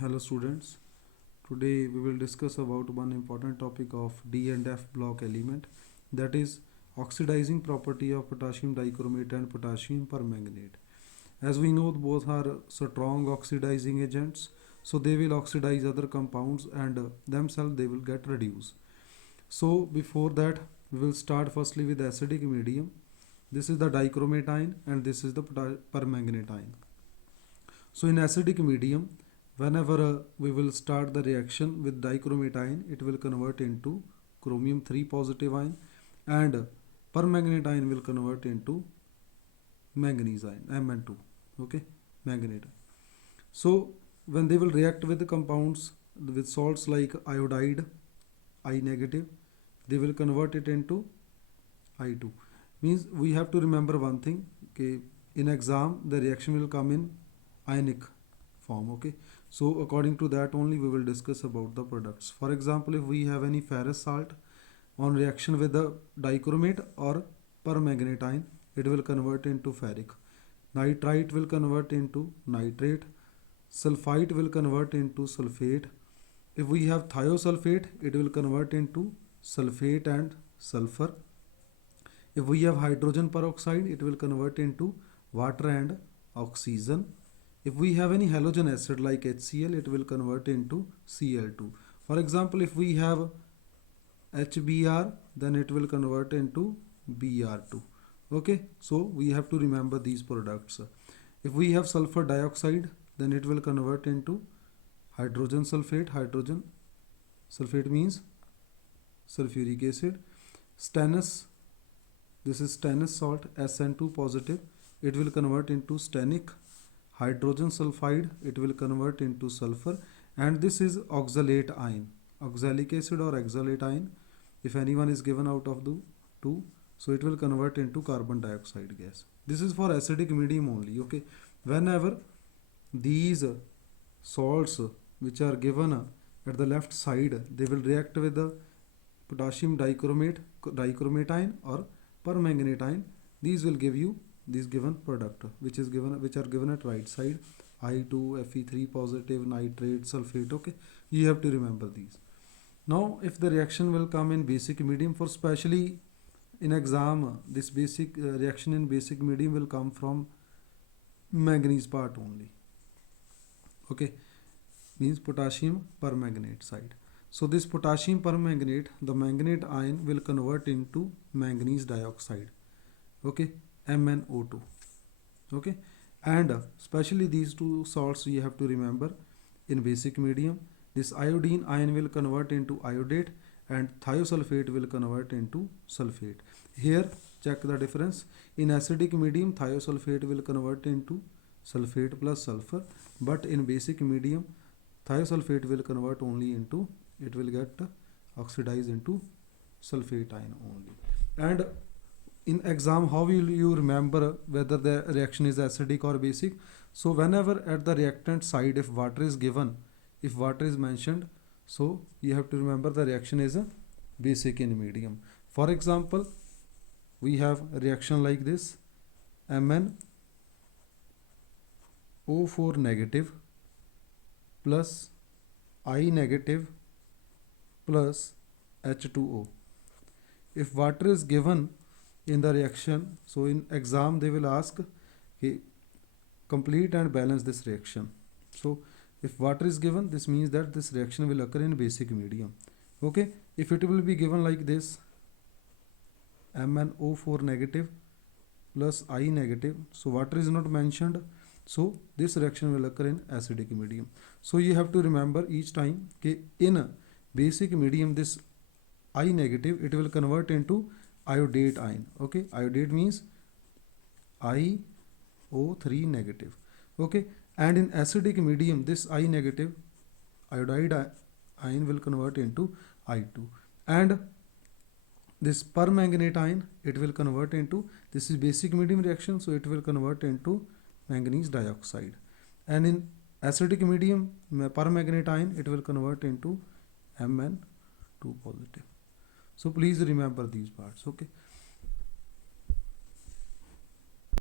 Hello students. Today we will discuss about one important topic of D and F block element, that is oxidizing property of potassium dichromate and potassium permanganate. As we know, both are strong oxidizing agents, so they will oxidize other compounds and themselves they will get reduced. So before that we will start firstly with acidic medium. This is the dichromate ion and this is the permanganate ion. So in acidic medium, whenever we will start the reaction with dichromate ion, it will convert into chromium 3 positive ion, and permanganate ion will convert into manganese ion, Mn2. Okay, manganate. So when they will react with the compounds with salts like iodide, I negative, they will convert it into I2. Means we have to remember one thing, okay, in exam the reaction will come in ionic form. Okay, so according to that only we will discuss about the products. For example, if we have any ferrous salt on reaction with the dichromate or permanganate ion, it will convert into ferric. Nitrite will convert into nitrate. Sulfite will convert into sulfate. If we have thiosulfate, it will convert into sulfate and sulfur. If we have hydrogen peroxide, it will convert into water and oxygen. If we have any halogen acid like HCl, it will convert into Cl2. For example, if we have HBr, then it will convert into Br2. Okay, so we have to remember these products. If we have sulfur dioxide, then it will convert into hydrogen sulfate. Hydrogen sulfate means sulfuric acid. Stannous, this is stannous salt, Sn2 positive, it will convert into stannic. Hydrogen sulfide, it will convert into sulfur. And this is oxalate ion, oxalic acid or oxalate ion, if anyone is given out of the two, so it will convert into carbon dioxide gas. This is for acidic medium only. Okay, whenever these salts which are given at the left side, they will react with the potassium dichromate ion or permanganate ion, these will give you this given product which are given at right side, I2, Fe3 positive, nitrate, sulfate. Okay, you have to remember these. Now if the reaction will come in basic medium, for specially in exam this basic reaction in basic medium will come from manganese part only. Okay, means potassium permanganate side. So this potassium permanganate, the manganate ion will convert into manganese dioxide. Okay, MnO2. Okay, and especially these two salts you have to remember in basic medium. This iodine ion will convert into iodate and thiosulfate will convert into sulfate. Here check the difference. In acidic medium, thiosulfate will convert into sulfate plus sulfur, but in basic medium thiosulfate will convert only into, it will get oxidized into sulfate ion only. And in exam, how will you remember whether the reaction is acidic or basic? So whenever at the reactant side, if water is given, if water is mentioned, so you have to remember the reaction is a basic in medium. For example, we have a reaction like this, MnO4 negative plus I negative plus H2O. If water is given in the reaction, so in exam they will ask, okay, complete and balance this reaction. So if water is given, this means that this reaction will occur in basic medium. Okay, if it will be given like this, MnO4 negative plus I negative, so water is not mentioned, so this reaction will occur in acidic medium. So you have to remember each time, okay, in basic medium this I negative, it will convert into iodate ion. Okay, iodate means IO3 negative. Okay, and in acidic medium this I negative iodide ion will convert into I2, and this permanganate ion, it will convert into, this is basic medium reaction, so it will convert into manganese dioxide. And in acidic medium permanganate ion, it will convert into Mn2 positive. So please remember these parts. Okay,